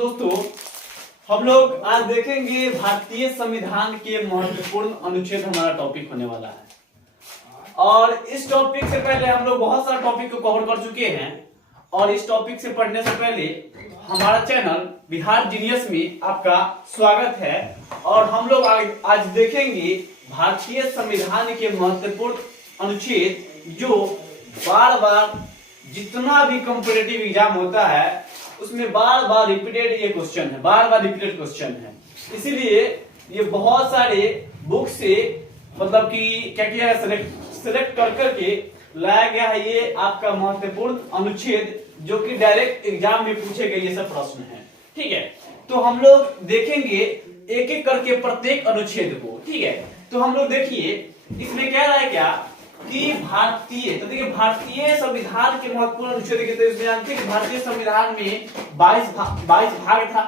दोस्तों हम लोग आज देखेंगे भारतीय संविधान के महत्वपूर्ण अनुच्छेद हमारा टॉपिक होने वाला है। और इस टॉपिक से पहले हम लोग बहुत सारे टॉपिक को कवर कर चुके हैं और इस टॉपिक से पढ़ने से पहले हमारा चैनल बिहार जीनियस में आपका स्वागत है। और हम लोग आज देखेंगे भारतीय संविधान के महत्वपूर्ण अनुच्छेद जो बार बार जितना भी कॉम्पिटिटिव एग्जाम होता है उसमें बार बार रिपीटेड ये क्वेश्चन है, बार बार रिपीटेड क्वेश्चन है। इसीलिए ये बहुत सारे बुक से मतलब कि क्या किया है, सिलेक्ट कर करके लाया गया है। ये आपका महत्वपूर्ण अनुच्छेद जो कि डायरेक्ट एग्जाम में पूछे गए ये सब प्रश्न है। ठीक है, तो हम लोग देखेंगे एक एक करके प्रत्येक अनुच्छेद को। ठीक है, तो हम लोग देखिए इसमें कह रहा है क्या कि भारतीय संविधान के महत्वपूर्ण अनुच्छेद के तहत जानते हैं कि भारतीय संविधान में 22 भाग था,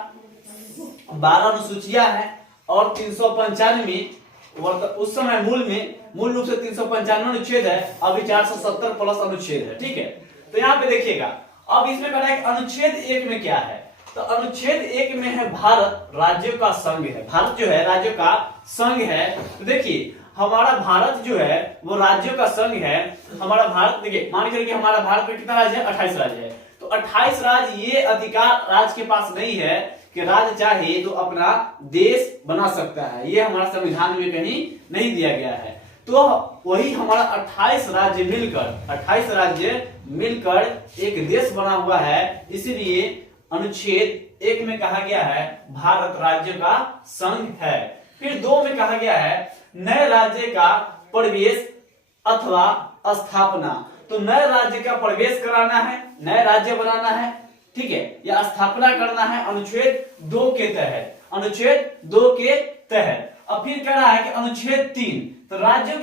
12 अनुसूचियां हैं और 395 उस समय मूल रूप से 395 अनुच्छेद है, अभी 470 प्लस अनुच्छेद है। ठीक है, तो यहाँ पे देखिएगा अब इसमें कह रहा है कि अनुच्छेद 1 में क्या है। तो अनुच्छेद 1 में है भारत राज्यों का संघ है। भारत जो है राज्यों का संघ है। तो देखिए हमारा भारत जो है वो राज्यों का संघ है। हमारा भारत देखिए मान के कि हमारा भारत में कितना राज्य है, 28 राज्य है। तो 28 राज्य ये अधिकार राज्य के पास नहीं है कि राज्य चाहे तो अपना देश बना सकता है, ये हमारा संविधान में कहीं नहीं दिया गया है। तो वही हमारा 28 राज्य मिलकर एक देश बना हुआ है। इसीलिए अनुच्छेद 1 में कहा गया है भारत राज्यों का संघ है। फिर 2 में कहा गया है नए राज्य का प्रवेश अथवा स्थापना। तो नए राज्य का प्रवेश कराना है, नए राज्य बनाना है, ठीक है, या स्थापना करना है अनुच्छेद 2 के तहत, अनुच्छेद 2 के तहत। अब फिर कह रहा है कि अनुच्छेद 3 तो राज्यों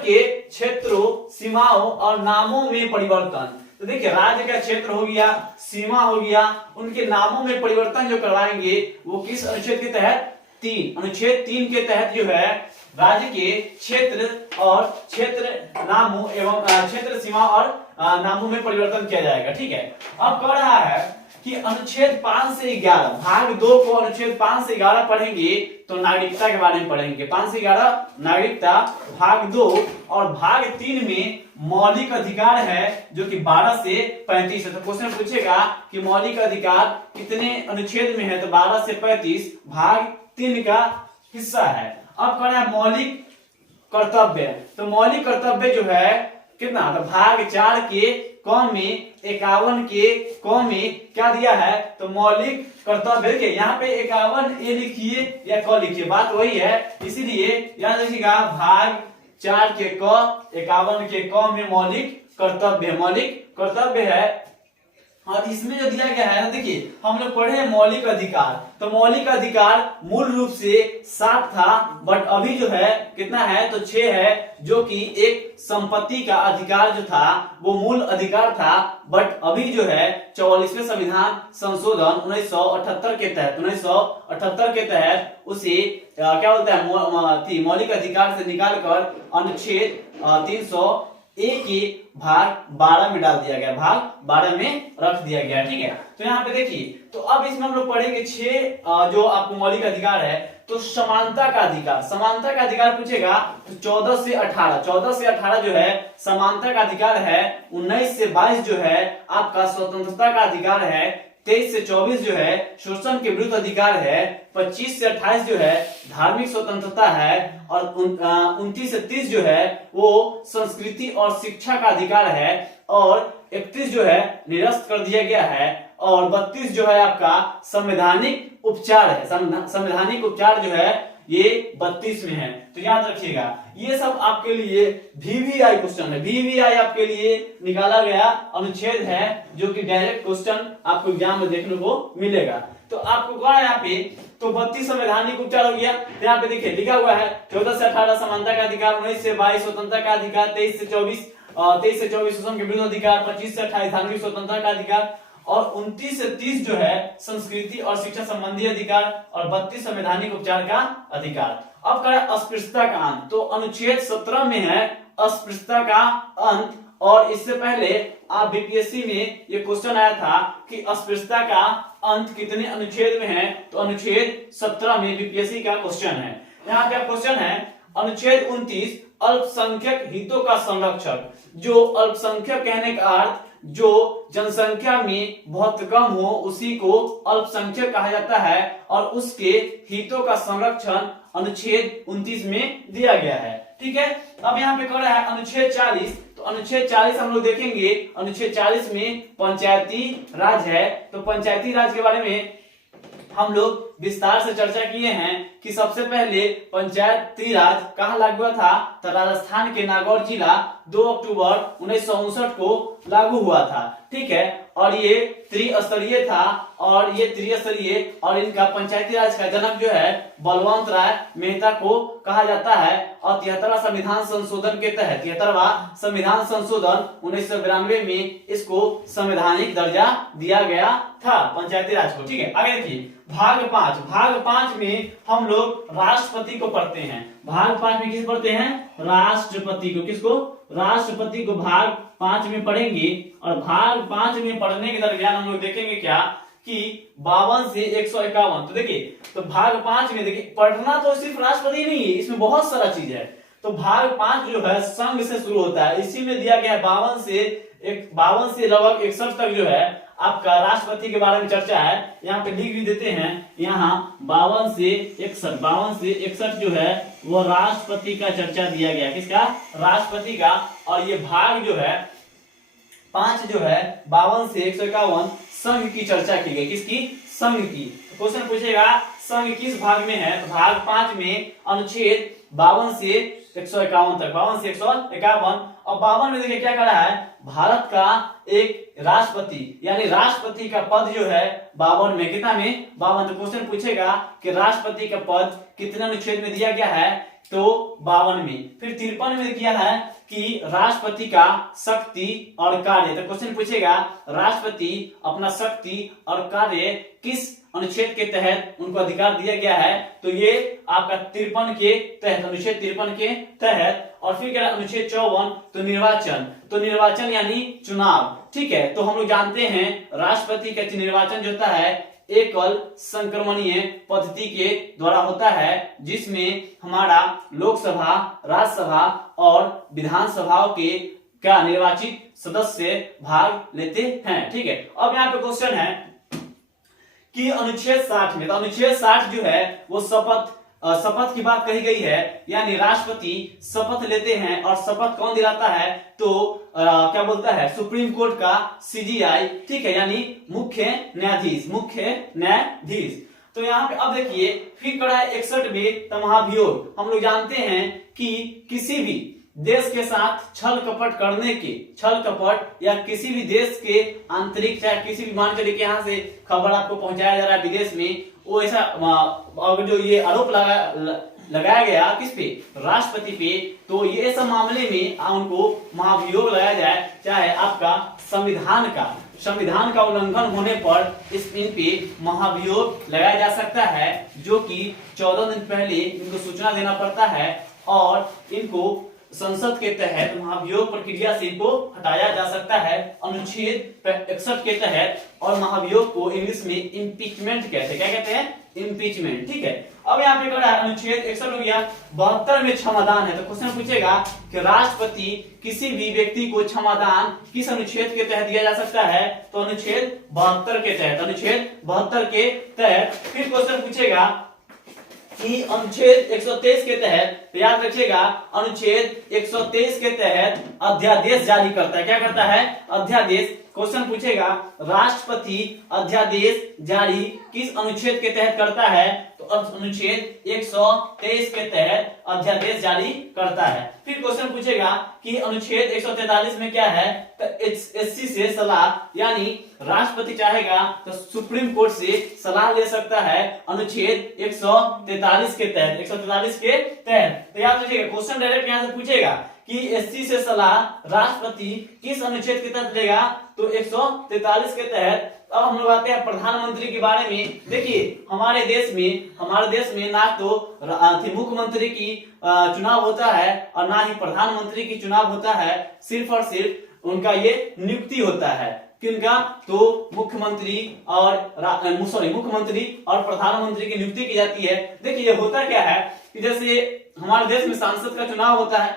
के क्षेत्रों, सीमाओं और नामों में परिवर्तन। तो देखिए राज्य का क्षेत्र हो गया, सीमा हो गया, उनके नामों में परिवर्तन जो करवाएंगे वो किस अनुच्छेद के तहत, अनुच्छेद 3 के तहत जो है राज्य के क्षेत्र और क्षेत्र नामों एवं क्षेत्र सीमा और नामों में परिवर्तन किया जाएगा। ठीक है, अब कह रहा है कि अनुच्छेद 5 से 11 भाग 2 को अनुच्छेद 5 से 11 पढ़ेंगे तो नागरिकता के बारे में पढ़ेंगे। 5 से 11 नागरिकता भाग 2 और भाग 3 में मौलिक अधिकार है जो कि 12 से 35 है। तो क्वेश्चन पूछेगा कि मौलिक अधिकार कितने अनुच्छेद में है, तो 12 से 35 भाग 3 का हिस्सा है। अब कह रहा है मौलिक कर्तव्य। तो मौलिक कर्तव्य जो है कितना, तो भाग 4 के कॉम में 51 के कॉम में क्या दिया है, तो मौलिक कर्तव्य। देखिए यहाँ पे 51 ए लिखिए या क लिखिए, बात वही है। इसीलिए याद रखिएगा भाग 4 के क 51 के कॉम में मौलिक कर्तव्य है। और इसमें जो दिया गया है ना, देखिए हम लोग पढ़े हैं मौलिक अधिकार। तो मौलिक अधिकार मूल रूप से 7 था, बट अभी जो है कितना है, तो 6 है, जो कि एक संपत्ति का अधिकार जो था वो मूल अधिकार था। बट अभी जो है 44वें संविधान संशोधन 1978 के तहत उसे क्या बोलता है, मौलिक अधिकार से निकालकर अनुच्छेद 301 के भाग 12 में डाल दिया गया, भाग 12 में रख दिया गया। ठीक है, तो यहाँ पे देखिए तो अब इसमें हम लोग पढ़ेंगे 6 जो आपको मौलिक अधिकार है। तो समानता का अधिकार पूछेगा तो 14 से 18 जो है समानता का अधिकार है। 19 से 22 जो है आपका स्वतंत्रता का अधिकार है। 23 से 24 जो है शोषण के विरुद्ध अधिकार है। 25 से 28 जो है धार्मिक स्वतंत्रता है। और 29 से 30 जो है वो संस्कृति और शिक्षा का अधिकार है। और 31 जो है निरस्त कर दिया गया है। और 32 जो है आपका संवैधानिक उपचार है। संवैधानिक उपचार जो है ये 32 में है। तो याद रखिएगा ये सब आपके लिए VVI क्वेश्चन है, VVI आपके लिए निकाला गया अनुच्छेद है जो कि डायरेक्ट क्वेश्चन आपको एग्जाम में देखने को मिलेगा। तो आपको कौन है यहाँ पे, तो 32 संवैधानिक उपचार हो गया। तो यहाँ पे देखिए लिखा हुआ है 14 से 18 समानता का अधिकार, 19 से 22 स्वतंत्रता का अधिकार, 23 से 24 शोषण के विरुद्ध अधिकार, 25 से 28 धार्मिक स्वतंत्रता का अधिकार और 29 से 30 जो है संस्कृति और शिक्षा संबंधी अधिकार और 32 संवैधानिक उपचार का अधिकार। अब करें अस्पृश्यता का अंत। तो अनुच्छेद 17 में है अस्पृश्यता का अंत। और इससे पहले आप बीपीएससी में ये क्वेश्चन आया था कि अस्पृश्यता का अंत कितने अनुच्छेद में है? तो अनुच्छेद 17 में बीपीएससी का क्वेश्चन है। यहाँ पे क्वेश्चन है अनुच्छेद 29 अल्पसंख्यक हितों का संरक्षण। जो अल्पसंख्यक कहने का अर्थ जो जनसंख्या में बहुत कम हो उसी को अल्पसंख्यक कहा जाता है, और उसके हितों का संरक्षण अनुच्छेद 29 में दिया गया है। ठीक है, अब यहाँ पे कह रहा है अनुच्छेद 40। तो अनुच्छेद 40 हम लोग देखेंगे। अनुच्छेद 40 में पंचायती राज है। तो पंचायती राज के बारे में हम लोग विस्तार से चर्चा किए हैं कि सबसे पहले पंचायती राज कहाँ लागू हुआ था? तो राजस्थान के नागौर जिला 2 अक्टूबर 1959 को लागू हुआ था। ठीक है, और ये त्रिस्तरीय था, और ये त्रिस्तरीय, और इनका पंचायती राज का जनक जो है बलवंत राय मेहता को कहा जाता है। और 73वां संविधान संशोधन के तहत 73वां संविधान संशोधन 1992 में इसको संवैधानिक दर्जा दिया गया था पंचायती राज को। ठीक है, आगे देखिए भाग 5 में हम लोग राष्ट्रपति को पढ़ते हैं। भाग 5 में किस पढ़ते हैं? राष्ट्रपति को। किसको? राष्ट्रपति को भाग 5 में पढ़ेंगे। और भाग 5 में पढ़ने के दरमियान हम लोग देखेंगे क्या कि 52 से 151। तो देखिए, तो भाग 5 में देखिए पढ़ना तो सिर्फ राष्ट्रपति नहीं है, इसमें बहुत सारा चीज है। तो भाग 5 जो है संघ से शुरू होता है, इसी में दिया गया है 52 से लगभग 61 तक जो है आपका राष्ट्रपति के बारे में चर्चा है। यहाँ पे लिख भी देते हैं, यहाँ 52 से 61 जो है वो राष्ट्रपति का चर्चा दिया गया। किसका? राष्ट्रपति का। और ये भाग जो है 5 जो है 52 से 151 संघ की चर्चा की गई। किसकी? संघ की। तो क्वेश्चन पूछेगा संघ किस भाग में है? तो भाग 5 में अनुच्छेद 52 से 151 तक, 52 से 151। और 52 में देखिए क्या कर रहा है? भारत का एक राष्ट्रपति यानी राष्ट्रपति का पद जो है 52 में, कितना में? 52। तो क्वेश्चन पूछेगा कि राष्ट्रपति का पद कितने अनुच्छेद में दिया गया है? तो 52 में। फिर 53 में किया है कि राष्ट्रपति का शक्ति और कार्य। तो क्वेश्चन पूछेगा राष्ट्रपति अपना शक्ति और कार्य किस अनुच्छेद के तहत उनको अधिकार दिया गया है? तो ये आपका 53 के तहत, अनुच्छेद 53 के तहत। और फिर क्या? अनुच्छेद 54 तो निर्वाचन। तो निर्वाचन यानी चुनाव। ठीक है, तो हम लोग जानते हैं राष्ट्रपति का निर्वाचन जो होता है एकल संक्रमणीय पद्धति के द्वारा होता है, जिसमें हमारा लोकसभा, राज्यसभा और विधानसभाओं के क्या निर्वाचित सदस्य भाग लेते हैं। ठीक है, अब यहाँ पे क्वेश्चन है कि अनुच्छेद 60 में, तो अनुच्छेद 60 जो है वो शपथ की बात कही गई है, यानी राष्ट्रपति शपथ लेते हैं। और शपथ कौन दिलाता है? तो क्या बोलता है? सुप्रीम कोर्ट का सीजीआई। ठीक है, यानी मुख्य न्यायाधीश। तो यहाँ पे अब देखिए फिर कड़ा है 61 में तो महाभियोग। हम लोग जानते हैं कि किसी भी देश के साथ छल कपट या किसी भी देश के आंतरिक, चाहे किसी भी मान चलिए कि यहाँ से खबर आपको पहुंचाया जा रहा है विदेश में, वो ऐसा अगर जो ये आरोप लगाया गया किस पे? राष्ट्रपति पे, तो ये सब मामले में उनको महाभियोग लगाया जाए, चाहे आपका संविधान का उल्लंघन होने पर इस इन पे महाभियोग लगाया जा सकता है, जो कि 14 दिन पहले इनको सूचना देना पड़ता है। और इनको संसद के तहत महाभियोग प्रक्रिया से इनको हटाया जा सकता है अनुच्छेद 61 के तहत। और महाभियोग को इंग्लिश में इम्पीचमेंट कहते हैं। क्या कहते हैं? इम्पीचमेंट। ठीक है, अब यहाँ पे कहा है अनुच्छेद 61 हो गया। 72 में क्षमादान है। तो क्वेश्चन पूछेगा कि राष्ट्रपति किसी भी व्यक्ति को क्षमादान किस अनुच्छेद के तहत दिया जा सकता है? तो अनुच्छेद 72 के तहत, अनुच्छेद 72 के तहत। फिर क्वेश्चन पूछेगा कि अनुच्छेद 123 के तहत, याद रखिएगा अनुच्छेद 123 के तहत अध्यादेश जारी करता है। क्या करता है? अध्यादेश। क्वेश्चन पूछेगा राष्ट्रपति अध्यादेश जारी किस अनुच्छेद के तहत करता है? तो अनुच्छेद 123 के तहत अध्यादेश जारी करता है। फिर क्वेश्चन पूछेगा कि अनुच्छेद 143 में क्या है? तो एससी से सलाह, यानी राष्ट्रपति चाहेगा तो सुप्रीम कोर्ट से सलाह ले सकता है अनुच्छेद 143 के तहत, 143 के तहत। तो याद रखिएगा क्वेश्चन डायरेक्ट यहां से पूछेगा कि एससी से सलाह राष्ट्रपति किस अनुच्छेद के तहत लेगा? तो 143 के तहत। अब हम लोग आते हैं प्रधानमंत्री के बारे में। देखिए हमारे देश में ना तो मुख्यमंत्री की चुनाव होता है और ना ही प्रधानमंत्री की चुनाव होता है, सिर्फ और सिर्फ उनका ये नियुक्ति होता है। किनका, तो मुख्यमंत्री और प्रधानमंत्री की नियुक्ति की जाती है। देखिए ये होता क्या है कि जैसे हमारे देश में सांसद का चुनाव होता है,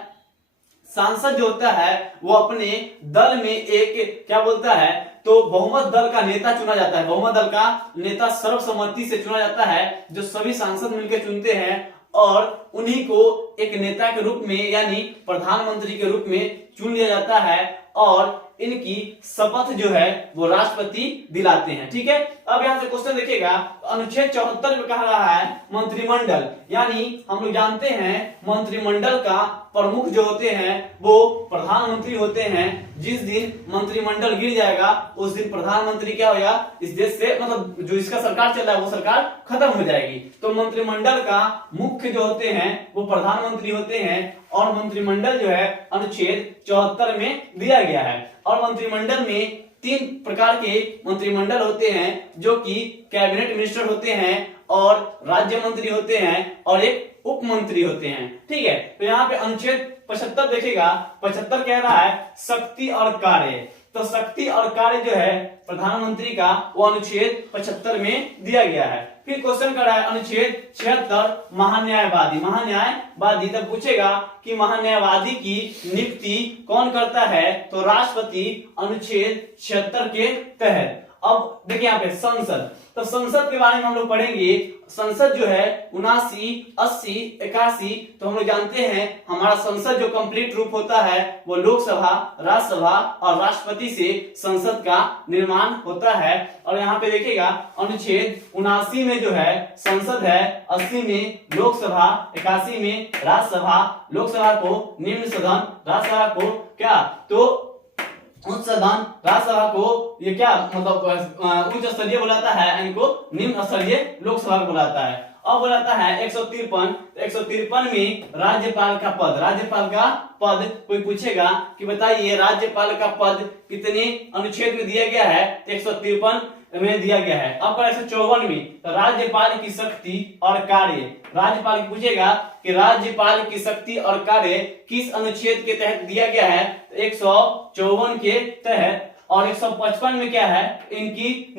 सांसद जो होता है वो अपने दल में एक क्या बोलता है, तो बहुमत दल का नेता चुना जाता है, बहुमत दल का नेता सर्वसम्मति से चुना जाता है, जो सभी सांसद मिलकर चुनते हैं और उन्हीं को एक नेता के रूप में यानी प्रधानमंत्री के रूप में चुन लिया जाता है और इनकी शपथ जो है वो राष्ट्रपति दिलाते हैं। ठीक है, अब यहां से क्वेश्चन देखिएगा, अनुच्छेद 74 में कहा रहा है मंत्रिमंडल, यानी हम लोग जानते हैं मंत्रिमंडल का प्रमुख जो होते हैं वो प्रधानमंत्री होते हैं। जिस दिन मंत्रिमंडल गिर जाएगा उस दिन प्रधानमंत्री क्या होगा, इस देश से मतलब जो इसका सरकार चल रहा है वो सरकार खत्म हो जाएगी। तो मंत्रिमंडल का मुख्य जो होते हैं वो प्रधानमंत्री होते हैं और मंत्रिमंडल जो है अनुच्छेद 74 में दिया गया है। और मंत्रिमंडल में 3 प्रकार के मंत्रिमंडल होते हैं, जो कि कैबिनेट मिनिस्टर होते हैं और राज्य मंत्री होते हैं और एक उप मंत्री होते हैं। ठीक है, तो यहाँ पे अनुच्छेद 75 देखेगा, 75 कह रहा है शक्ति और कार्य। तो शक्ति और कार्य जो है प्रधानमंत्री का वो अनुच्छेद 75 में दिया गया है। फिर क्वेश्चन कर रहा है अनुच्छेद 76 महान्यायवादी, महान्यायवादी तब पूछेगा कि महान्यायवादी की नियुक्ति कौन करता है, तो राष्ट्रपति अनुच्छेद 76 के तहत। अब देखिए यहाँ पे संसद, तो संसद के बारे में हम लोग पढ़ेंगे। संसद जो है 79, 80, 81, तो हम लोग जानते हैं हमारा संसद जो कंप्लीट रूप होता है वो लोकसभा, राज्यसभा और राष्ट्रपति से संसद का निर्माण होता है। और यहाँ पे देखिएगा अनुच्छेद 79 में जो है संसद है, 80 में लोकसभा, 81 में राज्यसभा, लोकसभा को निम्न सदन, राज्यसभा को क्या, तो उच्च सदन, राज्यसभा को ये क्या मतलब उच्च स्तरीय बुलाता है, इनको निम्न स्तरीय लोकसभा को बुलाता है। अब बुलाता है 153 में राज्यपाल का पद, राज्यपाल का पद कोई पूछेगा कि बताइए राज्यपाल का पद कितने अनुच्छेद में दिया गया है, 153 में दिया गया है। अब 154 में तो राज्यपाल की शक्ति और कार्य, राज्यपाल की पूछेगा कि राज्यपाल की शक्ति और कार्य किस अनुच्छेद के तहत दिया गया है, 154 के तहत। और 155 में क्या है, इनकी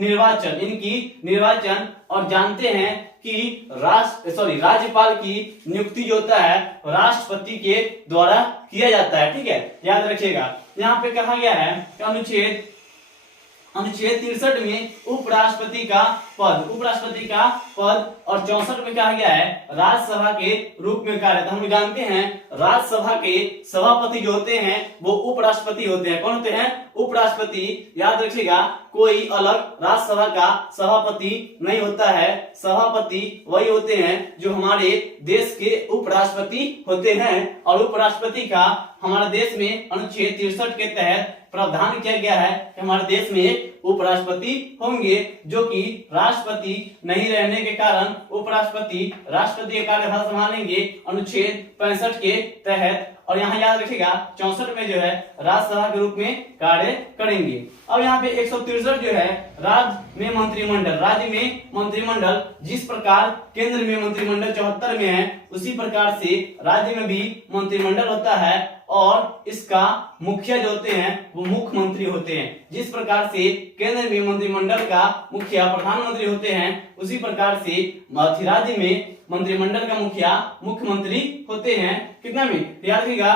निर्वाचन और जानते हैं कि राज्यपाल की नियुक्ति जो होता है राष्ट्रपति के द्वारा किया जाता है। ठीक है, याद रखिएगा। यहाँ पे कहा गया है अनुच्छेद 63 में उपराष्ट्रपति का पद, और 64 में कहा गया है राज्यसभा के रूप में कार्य। हम लोग जानते हैं राज्यसभा के सभापति जो होते हैं वो उपराष्ट्रपति होते हैं। कौन होते हैं, उपराष्ट्रपति। याद रखिएगा, कोई अलग राज्यसभा का सभापति नहीं होता है, सभापति वही होते हैं जो हमारे देश के उपराष्ट्रपति होते हैं। और उपराष्ट्रपति का हमारे देश में अनुच्छेद 63 के तहत प्रावधान किया गया है कि हमारे देश में उपराष्ट्रपति होंगे, जो कि राष्ट्रपति नहीं रहने के कारण उपराष्ट्रपति राष्ट्रपति का कार्यभार संभालेंगे अनुच्छेद 65 के तहत। और यहाँ याद रखिएगा 64 में जो है राज्यसभा के रूप में कार्य करेंगे। अब यहाँ पे 163 जो है राज्य में मंत्रिमंडल, जिस प्रकार केंद्र में मंत्रिमंडल 74 में है उसी प्रकार से राज्य में भी मंत्रिमंडल होता है और इसका मुखिया जो होते हैं वो मुख्यमंत्री होते हैं। जिस प्रकार से केंद्र में मंत्रिमंडल का मुखिया प्रधानमंत्री होते हैं उसी प्रकार से राज्य में मंत्रिमंडल का मुखिया मुख्यमंत्री होते हैं। कितना में याद रखिएगा,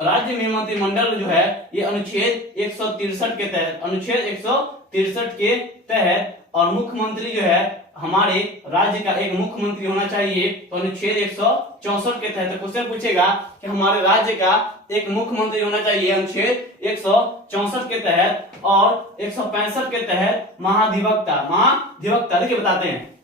राज्य में मंत्रिमंडल जो है ये अनुच्छेद 163 के तहत, अनुच्छेद 163 के तहत। और मुख्यमंत्री जो है हमारे राज्य का एक मुख्यमंत्री होना चाहिए, तो अनुच्छेद 164 के तहत क्वेश्चन पूछेगा कि हमारे राज्य का एक मुख्यमंत्री होना चाहिए, अनुच्छेद 164 के तहत। और 165 के तहत महाधिवक्ता देखिए बताते हैं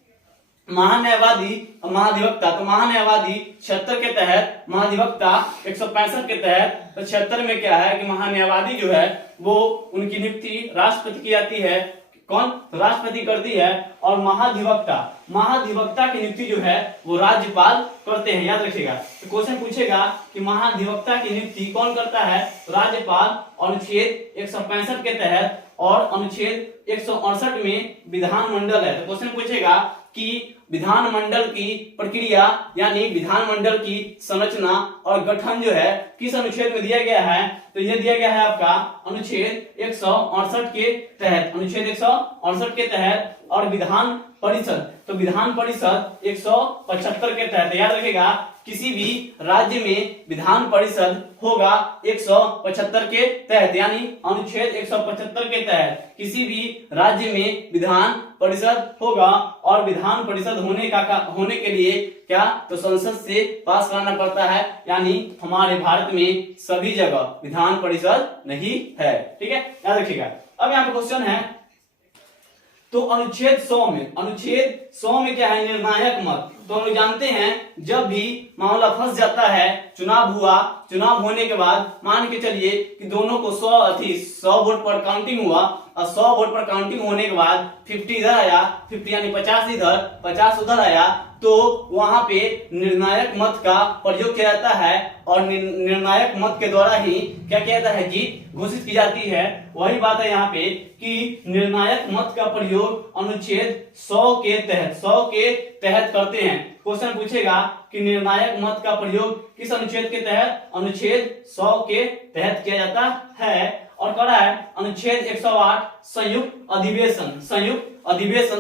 महान्यायवादी, तो महान्यायवादी 76 के तहत, महाधिवक्ता 165 के तहत। तो 76 में क्या है कि महान्यायवादी जो है वो उनकी नियुक्ति राष्ट्रपति की जाती है। कौन, राष्ट्रपति करती है। और महाधिवक्ता की नियुक्ति जो है वो राज्यपाल करते हैं। याद रखिएगा, तो क्वेश्चन पूछेगा कि महाधिवक्ता की नियुक्ति कौन करता है, राज्यपाल। अनुच्छेद 165 के तहत और अनुच्छेद 168 में विधानमंडल है। तो क्वेश्चन पूछेगा कि विधानमंडल की प्रक्रिया यानी विधानमंडल की संरचना और गठन जो है किस अनुच्छेद में दिया गया है, तो यह दिया गया है आपका अनुच्छेद 168 के तहत, अनुच्छेद 168 के तहत। और विधान परिषद, तो विधान परिषद 175 के तहत। याद रखिएगा किसी भी राज्य में विधान परिषद होगा 175 के तहत, यानी अनुच्छेद 175 के तहत किसी भी राज्य में विधान परिषद होगा। और विधान परिषद होने के लिए क्या, तो संसद से पास कराना पड़ता है, यानी हमारे भारत में सभी जगह विधान परिषद नहीं है। ठीक है, याद रखिएगा। अब यहाँ पे क्वेश्चन है, तो अनुच्छेद 100 में क्या है, निर्णायक मत। तो हम लोग जानते हैं जब भी मामला फंस जाता है, चुनाव हुआ, चुनाव होने के बाद मान के चलिए कि दोनों को 100 वोट पर काउंटिंग हुआ, और 100 वोट पर काउंटिंग होने के बाद 50 इधर आया, 50 यानी 50 इधर, 50 उधर आया, तो वहां पे निर्णायक मत का प्रयोग किया जाता है। और निर्णायक मत के द्वारा ही क्या किया जाता है, जीत घोषित की जाती है। वही बात है यहाँ पे कि निर्णायक मत का प्रयोग अनुच्छेद 100 के तहत करते हैं। क्वेश्चन पूछेगा कि निर्णायक मत का प्रयोग किस अनुच्छेद के तहत, अनुच्छेद 100 के तहत किया जाता है। और करा है अनुच्छेद 108 संयुक्त अधिवेशन।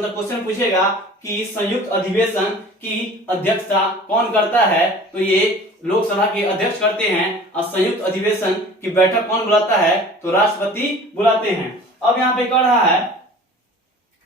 तो क्वेश्चन पूछेगा कि संयुक्त अधिवेशन की अध्यक्षता कौन करता है, तो ये लोकसभा के अध्यक्ष करते हैं। और संयुक्त अधिवेशन की बैठक कौन बुलाता है, तो राष्ट्रपति बुलाते हैं। अब यहाँ पे कह रहा है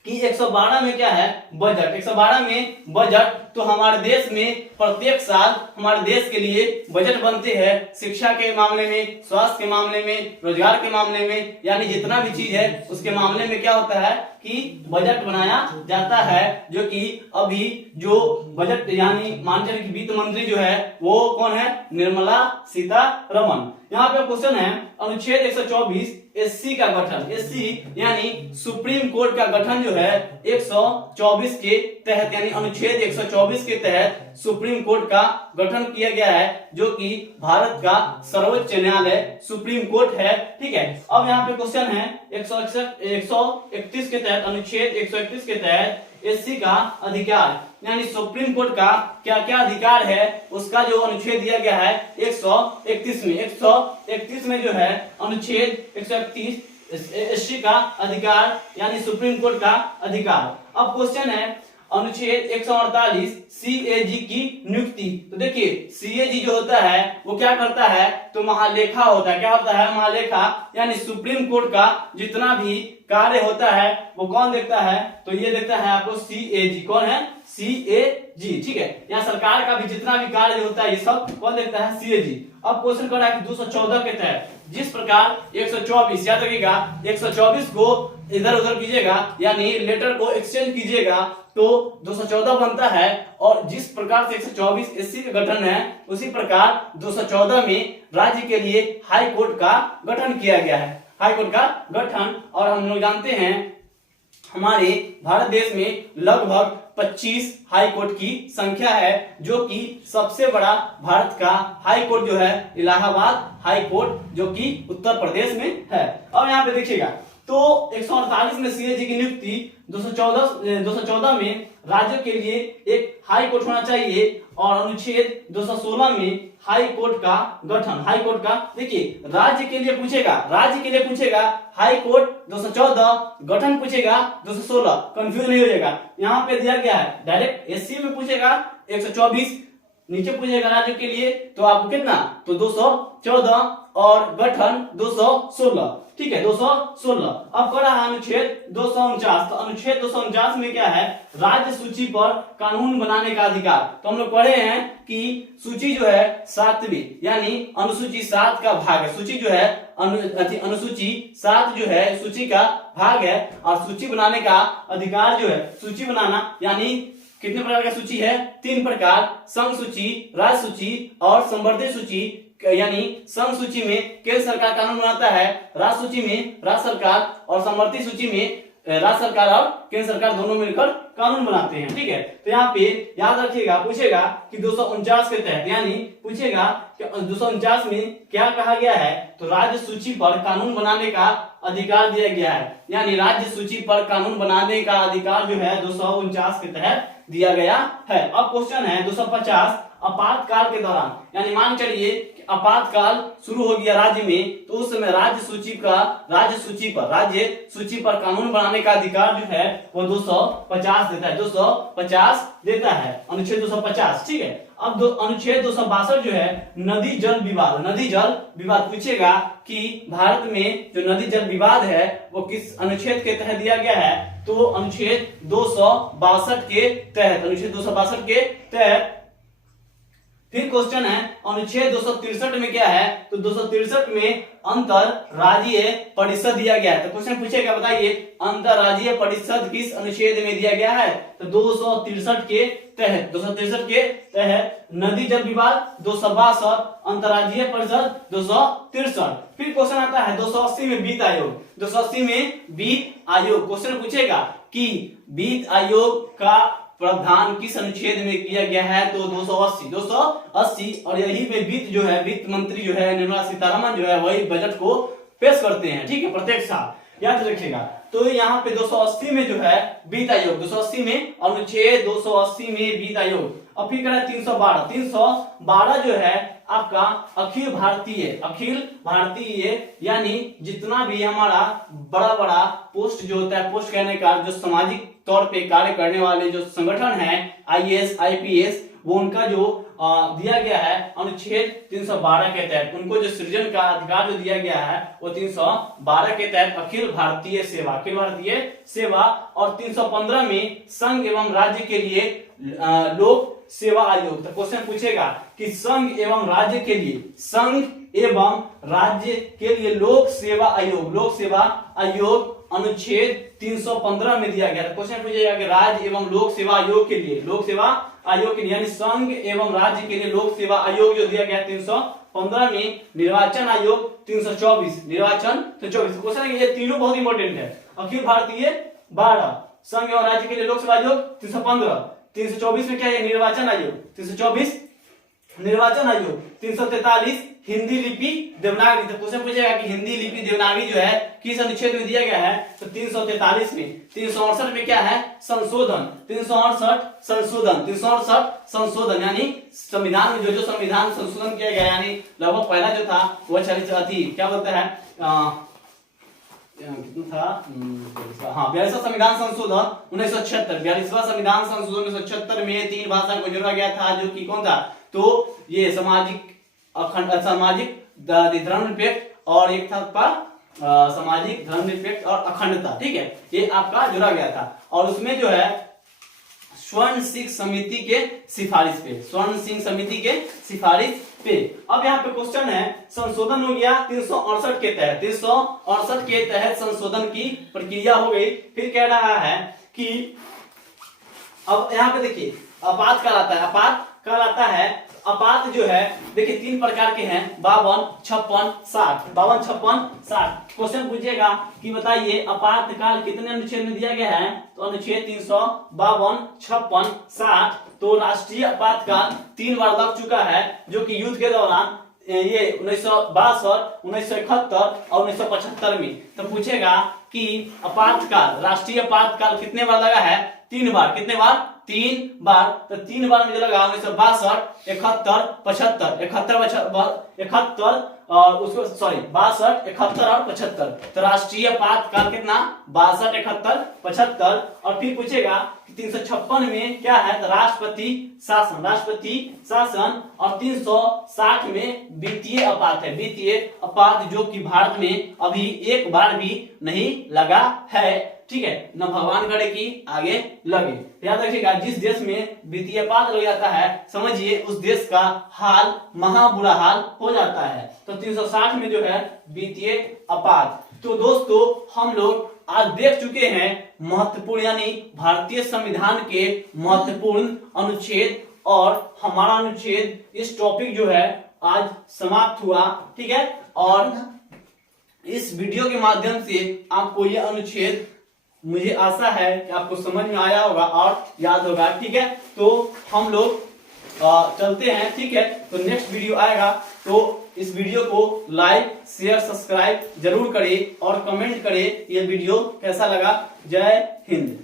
कि 112 में क्या है, बजट। 112 में बजट, तो हमारे देश में प्रत्येक साल हमारे देश के लिए बजट बनते हैं, शिक्षा के मामले में, स्वास्थ्य के मामले में, रोजगार के मामले में, यानी जितना भी चीज है उसके मामले में क्या होता है कि बजट बनाया जाता है। जो कि अभी जो बजट यानी माननीय वित्त मंत्री जो है वो कौन है, निर्मला सीतारमण। यहाँ पे क्वेश्चन है अनुच्छेद 124 एससी का गठन। एससी यानी सुप्रीम कोर्ट का गठन जो है 124 के तहत, यानी अनुच्छेद 124 के तहत सुप्रीम कोर्ट का गठन किया गया है, जो कि भारत का सर्वोच्च न्यायालय सुप्रीम कोर्ट है। ठीक है, अब यहाँ पे क्वेश्चन है 131 के तहत, अनुच्छेद 131 के तहत एससी का अधिकार यानी सुप्रीम कोर्ट का क्या क्या अधिकार है, उसका जो अनुच्छेद दिया गया है 131 में जो है अनुच्छेद 131 एससी का अधिकार यानी सुप्रीम कोर्ट का अधिकार। अब क्वेश्चन है अनुच्छेद 148 सीएजी की नियुक्ति। तो देखिए सीएजी जो होता है वो क्या करता है, तो महालेखा होता है। क्या होता है, महालेखा, यानी सुप्रीम कोर्ट का जितना भी कार्य होता है वो कौन देखता है, तो ये देखता है आपको सीएजी। कौन है, सीएजी। ठीक है, यहाँ सरकार का भी जितना भी कार्य होता है ये सब कौन देखता है, सीएजी। अब क्वेश्चन कर रहा है कि 214 के तहत जिस प्रकार 124, याद रखिएगा 124 को इधर उधर कीजिएगा यानी लेटर को एक्सचेंज कीजिएगा तो 214 बनता है। और जिस प्रकार से 124 एससी का गठन है उसी प्रकार 214 में राज्य के लिए हाई कोर्ट का गठन किया गया है, हाई कोर्ट का गठन। और हम लोग जानते हैं हमारे भारत देश में लगभग 25 हाई कोर्ट की संख्या है, जो कि सबसे बड़ा भारत का हाई कोर्ट जो है इलाहाबाद हाई कोर्ट, जो कि उत्तर प्रदेश में है। अब यहाँ पे देखिएगा तो 148 में सीएजी की नियुक्ति, 214 में राज्य के लिए एक हाई कोर्ट होना चाहिए, और अनुच्छेद 216 में हाई कोर्ट का गठन, हाई कोर्ट का देखिए राज्य के लिए पूछेगा हाई कोर्ट 214, गठन पूछेगा 216, कंफ्यूज नहीं हो जाएगा। यहाँ पे दिया गया है डायरेक्ट एससी में पूछेगा 124, नीचे पूछेगा राज्य के लिए तो आपको कितना, तो 214 और गठन 216। ठीक है, 216। अब कर रहा है अनुच्छेद 249। तो अनुच्छेद 249 में क्या है, राज्य सूची पर कानून बनाने का अधिकार। तो हम लोग पढ़े हैं कि सूची जो है 7वीं यानी अनुसूची 7 का भाग है। सूची जो है अनुसूची 7 जो है सूची का भाग है, और सूची बनाने का अधिकार जो है, सूची बनाना यानी कितने प्रकार का सूची है, 3 प्रकार, संघ सूची, राज्य सूची और संवर्धित सूची। यानी संघ सूची में केंद्र सरकार कानून बनाता है, राज्य सूची में राज्य सरकार और संवर्धित सूची में राज्य सरकार और केंद्र सरकार दोनों मिलकर कानून बनाते हैं। ठीक है, तो यहाँ पे याद रखिएगा पूछेगा कि 249 के तहत, यानी पूछेगा कि 249 में क्या कहा गया है, तो राज्य सूची पर कानून बनाने का अधिकार दिया गया है। यानी राज्य सूची पर कानून बनाने का अधिकार जो है 249 के तहत दिया गया है। अब क्वेश्चन है 250, आपातकाल के दौरान, यानी मान चलिए कि आपातकाल शुरू हो गया राज्य में, तो उस समय राज्य सूची पर कानून बनाने का अधिकार जो है वो 250 देता है, 250 देता है, अनुच्छेद 250। ठीक है, अब अनुच्छेद 262 जो है नदी जल विवाद पूछेगा कि भारत में जो नदी जल विवाद है वो किस अनुच्छेद के तहत दिया गया है, तो अनुच्छेद 262 के तहत, अनुच्छेद 262 के तहत। फिर क्वेश्चन है अनुच्छेद 263 में क्या है, तो 263 में अंतरराज्यीय परिषद दिया गया है। तो क्वेश्चन पूछेगा, बताइए अंतरराज्यीय परिषद किस अनुच्छेद में दिया गया है, तो 263 के तहत नदी जल विवाद 262, अंतरराज्यीय परिषद 263। फिर क्वेश्चन आता है 280 में वित्त आयोग, 280 में वित्त आयोग। क्वेश्चन पूछेगा कि वित्त आयोग का प्रावधान किस अनुच्छेद में किया गया है, तो 280। और यही में वित्त मंत्री जो है निर्मला सीतारमण जो है वही बजट को पेश करते हैं। ठीक है, प्रत्येक साल याद रखिएगा। तो यहाँ पे 280 में जो है वित्त आयोग, 280 में अनुच्छेद 280 में वित्त आयोग। अब फिर करें 312 जो है आपका अखिल भारतीय यानी जितना भी हमारा बड़ा पोस्ट जो होता है, पोस्ट कहने का जो सामाजिक तौर पे कार्य करने वाले जो संगठन है IAS IPS, वो उनका जो दिया गया है अनुच्छेद 312 के तहत, उनको जो सृजन का अधिकार जो दिया गया है वो 312 के तहत अखिल भारतीय सेवा। और 315 में संघ एवं राज्य के लिए लोक सेवा आयोग। तो क्वेश्चन पूछेगा कि संघ एवं राज्य के लिए लोक सेवा आयोग अनुच्छेद 315 में दिया गया। क्वेश्चन पूछेगा कि राज्य एवं लोक सेवा आयोग के लिए यानी संघ एवं राज्य के लिए लोक सेवा आयोग जो दिया गया 315 में। निर्वाचन आयोग 324, क्वेश्चन है ये तीनों बहुत इंपॉर्टेंट है। अखिल भारतीय 12, संघ एवं राज्य के लिए लोक सेवा आयोग 315, 324 में क्या है निर्वाचन आयोग, 324 निर्वाचन आयोग, 343 हिंदी लिपि देवनागरी। तो क्वेश्चन पूछेगा कि हिंदी लिपि देवनागरी जो है किस अनुच्छेद में दिया गया है, तो 343 में। 368 में क्या है संशोधन, 368 संशोधन यानी संविधान में जो संविधान संशोधन किया गया, यानी लगभग पहला जो था वो क्या बोलते हैं कितना था, हाँ 42वां संविधान संशोधन 1976, 42वां संविधान संशोधन 1976 में 3 भाषा को जोड़ा गया था, जो कि कौन था, तो ये सामाजिक धर्मनिरपेक्ष और एक था सामाजिक धर्मनिरपेक्ष और अखंडता। ठीक है, ये आपका जोड़ा गया था। और उसमें जो है स्वर्ण सिंह समिति के सिफारिश पे। अब यहाँ पे क्वेश्चन है संशोधन हो गया 368 के तहत संशोधन की प्रक्रिया हो गई। फिर कह रहा है कि अब यहाँ पे देखिए आपातकाल आता है। आपात जो है देखिए 3 प्रकार के हैं, 52, 56, 60। क्वेश्चन पूछेगा कि बताइए आपातकाल कितने अनुच्छेद में दिया गया है, तो अनुच्छेद 352, 56, 60। तो राष्ट्रीय आपातकाल 3 बार लग चुका है, जो कि युद्ध के दौरान ये 1962, 1971 और 1975 में। तो पूछेगा कि आपातकाल राष्ट्रीय आपातकाल कितने बार लगा है, 3 बार। कितने बार, 3 बार। तो 3 बार में जो लगा 1962, 71, 75, 71 और उसको 62, 71 और 75। तो राष्ट्रीय आपातकाल कितना 62, 71, 75। और फिर पूछेगा 356 में क्या है, तो राष्ट्रपति शासन। और 360 में वित्तीय आपात जो कि भारत में अभी एक बार भी नहीं लगा है। ठीक है, न भगवान करे कि आगे लगे। याद रखिएगा, जिस देश में वित्तीय आपात लग जाता है समझिए उस देश का हाल महा बुरा हाल हो जाता है। तो 360 में जो है वित्तीय आपात। तो दोस्तों हम लोग आज देख चुके हैं महत्वपूर्ण यानी भारतीय संविधान के महत्वपूर्ण अनुच्छेद, और हमारा अनुच्छेद इस टॉपिक जो है आज समाप्त हुआ। ठीक है, और इस वीडियो के माध्यम से आपको यह अनुच्छेद मुझे आशा है कि आपको समझ में आया होगा और याद होगा। ठीक है, तो हम लोग चलते हैं। ठीक है, तो नेक्स्ट वीडियो आएगा तो तो इस वीडियो को लाइक शेयर सब्सक्राइब जरूर करें और कमेंट करें ये वीडियो कैसा लगा। जय हिंद।